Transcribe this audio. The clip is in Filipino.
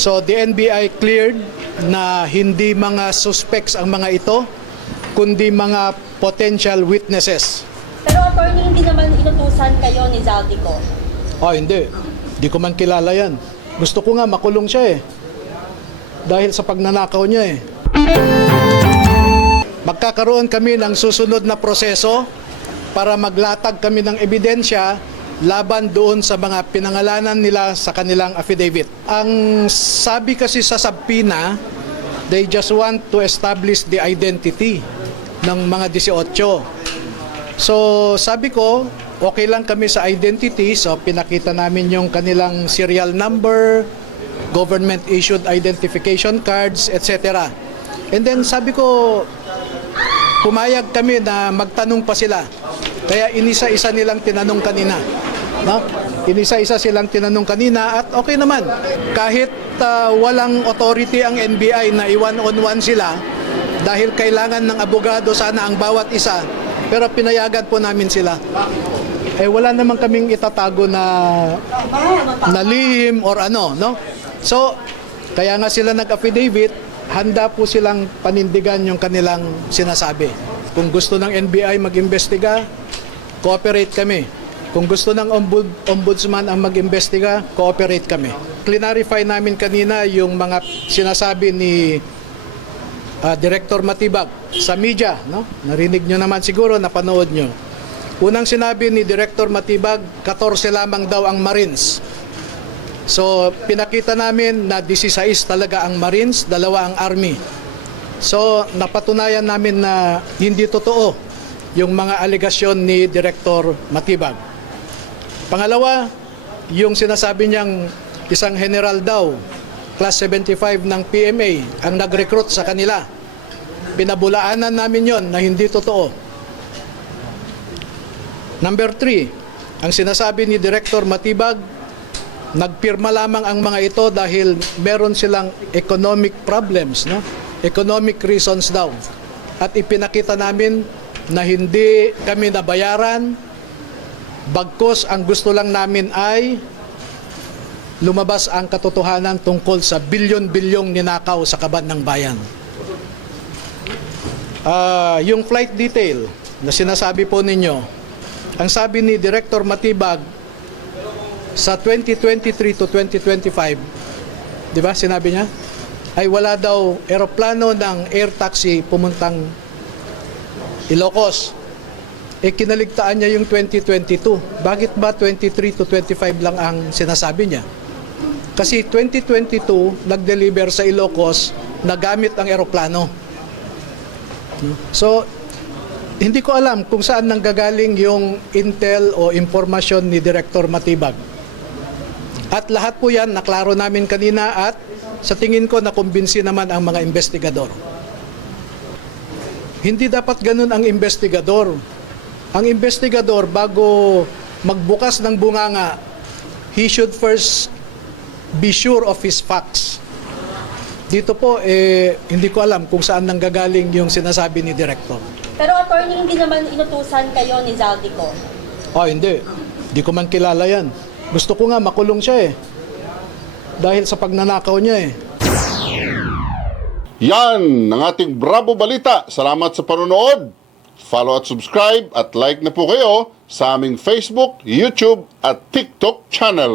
So the NBI cleared na hindi mga suspects ang mga ito, kundi mga potential witnesses. Pero attorney, hindi naman inutusan kayo ni Zaldico. Hindi. Di ko man kilala yan. Gusto ko nga makulong siya dahil sa pagnanakaw niya Magkakaroon kami ng susunod na proseso para maglatag kami ng ebidensya laban doon sa mga pinangalanan nila sa kanilang affidavit. Ang sabi kasi sa subpoena, they just want to establish the identity ng mga 18. So sabi ko, okay lang kami sa identity, so pinakita namin yung kanilang serial number, government issued identification cards, etc. And then sabi ko, pumayag kami na magtanong pa sila. Kaya inisa-isa nilang tinanong kanina. No? Inisa-isa silang tinanong kanina at okay naman. Kahit walang authority ang NBI na i-one-on-one sila, dahil kailangan ng abogado sana ang bawat isa, pero pinayagan po namin sila. Wala naman kaming itatago na lihim or ano, no? So, kaya nga sila nag-affidavit, handa po silang panindigan yung kanilang sinasabi. Kung gusto ng NBI mag-imbestiga, cooperate kami. Kung gusto ng ombudsman ang mag-imbestiga, cooperate kami. Clarify namin kanina yung mga sinasabi ni Director Matibag sa media, no? Narinig nyo naman siguro, napanood nyo. Unang sinabi ni Director Matibag, 14 lamang daw ang Marines. So, pinakita namin na 16 talaga ang Marines, 2 ang Army. So, napatunayan namin na hindi totoo yung mga alegasyon ni Director Matibag. Pangalawa, yung sinasabi niyang isang general daw, class 75 ng PMA, ang nag-recruit sa kanila. Pinabulaanan namin yon na hindi totoo. Number 3, ang sinasabi ni Director Matibag, nagpirma lamang ang mga ito dahil meron silang economic problems, no? Economic reasons daw. At ipinakita namin na hindi kami nabayaran, bagkus ang gusto lang namin ay lumabas ang katotohanan tungkol sa bilyon-bilyong ninakaw sa kaban ng bayan. Yung flight detail na sinasabi po ninyo, ang sabi ni Director Matibag, sa 2023 to 2025, di ba sinabi niya, ay wala daw eroplano ng air taxi pumuntang Ilocos. Kinaligtaan niya yung 2022. Bakit ba 23 to 25 lang ang sinasabi niya? Kasi 2022, nag-deliver sa Ilocos na gamit ang eroplano. So, hindi ko alam kung saan nanggagaling yung intel o impormasyon ni Director Matibag. At lahat po yan, naklaro namin kanina at sa tingin ko nakumbinsi naman ang mga investigador. Hindi dapat ganun ang investigador. Ang investigador, bago magbukas ng bunganga, he should first be sure of his facts. Dito po, hindi ko alam kung saan nanggagaling yung sinasabi ni Director. Pero attorney, hindi naman inutusan kayo ni Zaldico. Hindi. Hindi ko man kilala yan. Gusto ko nga makulong siya dahil sa pagnanakaw niya Yan ang ating Bravo Balita. Salamat sa panonood. Follow at subscribe at like na po kayo sa aming Facebook, YouTube at TikTok channel.